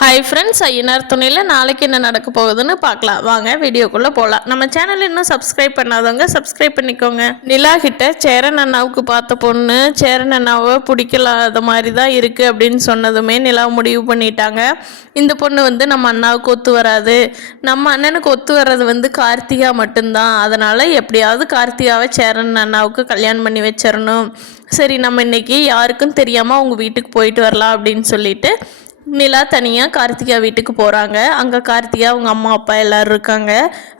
Hi friends, Ayyanar துணையில் நாளைக்கு என்ன நடக்க போகுதுன்னு பார்க்கலாம். வாங்க வீடியோக்குள்ளே போகலாம். நம்ம சேனல் இன்னும் சப்ஸ்கிரைப் பண்ணாதவங்க சப்ஸ்கிரைப் பண்ணிக்கோங்க. நிலா கிட்ட சேரன் அண்ணாவுக்கு பார்த்த பொண்ணு சேரன் அண்ணாவை பிடிக்கலாத மாதிரி தான் இருக்குது அப்படின்னு சொன்னதுமே நிலா முடிவு பண்ணிட்டாங்க. இந்த பொண்ணு நம்ம அண்ணாவுக்கு ஒத்து வராது, நம்ம அண்ணனுக்கு ஒத்து வர்றது கார்த்திகா மட்டும்தான். அதனால் எப்படியாவது கார்த்திகாவை சேரன் அண்ணாவுக்கு கல்யாணம் பண்ணி வச்சிடணும். சரி, நம்ம இன்றைக்கி யாருக்கும் தெரியாமல் அவங்க வீட்டுக்கு போயிட்டு வரலாம் அப்படின்னு சொல்லிட்டு நிலா தனியாக கார்த்திகா வீட்டுக்கு போகிறாங்க. அங்கே கார்த்திகா அவங்க அம்மா அப்பா எல்லோரும் இருக்காங்க.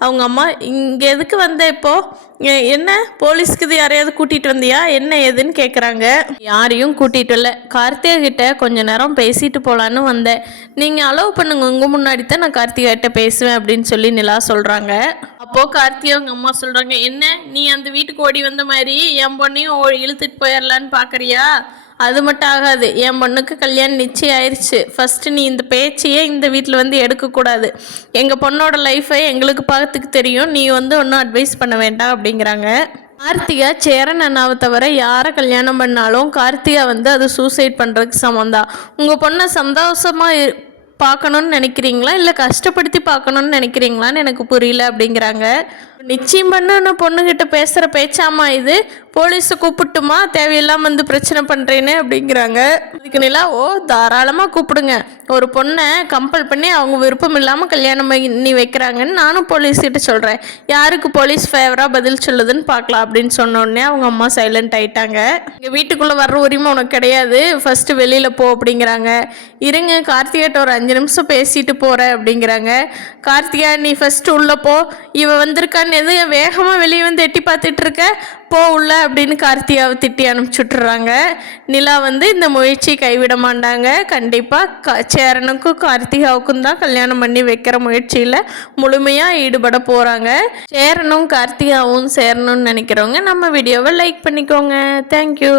அவங்க அம்மா, இங்கே எதுக்கு வந்த இப்போது, என்ன போலீஸ்க்கு இது யாரையாவது கூட்டிகிட்டு வந்தியா, என்ன ஏதுன்னு கேட்குறாங்க. யாரையும் கூட்டிகிட்டு வரல, கார்த்திகா கிட்ட கொஞ்ச நேரம் பேசிட்டு போகலான்னு வந்தேன். நீங்கள் அலோவ் பண்ணுங்க, உங்கள் முன்னாடி தான் நான் கார்த்திகா கிட்ட பேசுவேன் அப்படின்னு சொல்லி நிலா சொல்கிறாங்க. அப்போது கார்த்திகா அவங்க அம்மா சொல்கிறாங்க, என்ன நீ அந்த வீட்டுக்கு ஓடி வந்த மாதிரி என் பொண்ணையும் இழுத்துட்டு போயிடலான்னு பார்க்குறியா? அது மட்டும் ஆகாது, என் பொண்ணுக்கு கல்யாணம் நிச்சயம் ஆயிடுச்சு. ஃபஸ்ட்டு நீ இந்த பேச்சையே இந்த வீட்டில் எடுக்கக்கூடாது. எங்கள் பொண்ணோட லைஃபை எங்களுக்கு பார்த்துக்கு தெரியும், நீ ஒன்றும் அட்வைஸ் பண்ண வேண்டாம் அப்படிங்கிறாங்க. கார்த்திகா சேரன் அண்ணாவை தவிர யாரை கல்யாணம் பண்ணாலும் கார்த்திகா அது சூசைட் பண்ணுறதுக்கு சமந்தான். உங்கள் பொண்ணை சந்தோஷமாக பார்க்கணுன்னு நினைக்கிறீங்களா, இல்லை கஷ்டப்படுத்தி பார்க்கணுன்னு நினைக்கிறீங்களான்னு எனக்கு புரியல அப்படிங்கிறாங்க. நிச்சயம் பண்ண பொண்ணுகிட்ட பேசுகிற பேச்சாமா இது, போலீஸை கூப்பிட்டுமா தேவையில்லாமல் பிரச்சனை பண்ணுறேன்னு அப்படிங்கிறாங்க. இதுக்கு நிலா, ஓ தாராளமாக கூப்பிடுங்க, ஒரு பொண்ணை கம்பல் பண்ணி அவங்க விருப்பம் இல்லாமல் கல்யாணம் பண்ணி வைக்கிறாங்கன்னு நானும் போலீஸ்கிட்ட சொல்கிறேன். யாருக்கு போலீஸ் ஃபேவராக பதில் சொல்லுதுன்னு பார்க்கலாம் அப்படின்னு சொன்னோடனே அவங்க அம்மா சைலண்ட் ஆகிட்டாங்க. இங்கே வீட்டுக்குள்ளே வர்ற உரிமை உனக்கு கிடையாது, ஃபஸ்ட்டு வெளியில் போ அப்படிங்கிறாங்க. இருங்க, கார்த்திகாட்ட ஒரு 5 நிமிஷம் பேசிட்டு போகிறேன் அப்படிங்கிறாங்க. கார்த்திகா, நீ ஃபஸ்ட்டு உள்ளே போ, இவ வந்திருக்கான்னு எது வேகமாக வெளியே எட்டி பார்த்துட்டு இருக்க, போ உள்ள அப்படின்னு கார்த்திகாவை திட்டி அனுப்பிச்சுட்றாங்க. நிலா இந்த முயற்சி கைவிட மாட்டாங்க. கண்டிப்பாக சேரனுக்கும் கார்த்திகாவுக்கும் தான் கல்யாணம் பண்ணி வைக்கிற முயற்சியில் முழுமையாக ஈடுபட போகிறாங்க. சேரனும் கார்த்திகாவும் சேரணும்னு நினைக்கிறவங்க நம்ம வீடியோவை லைக் பண்ணிக்கோங்க. தேங்க்யூ.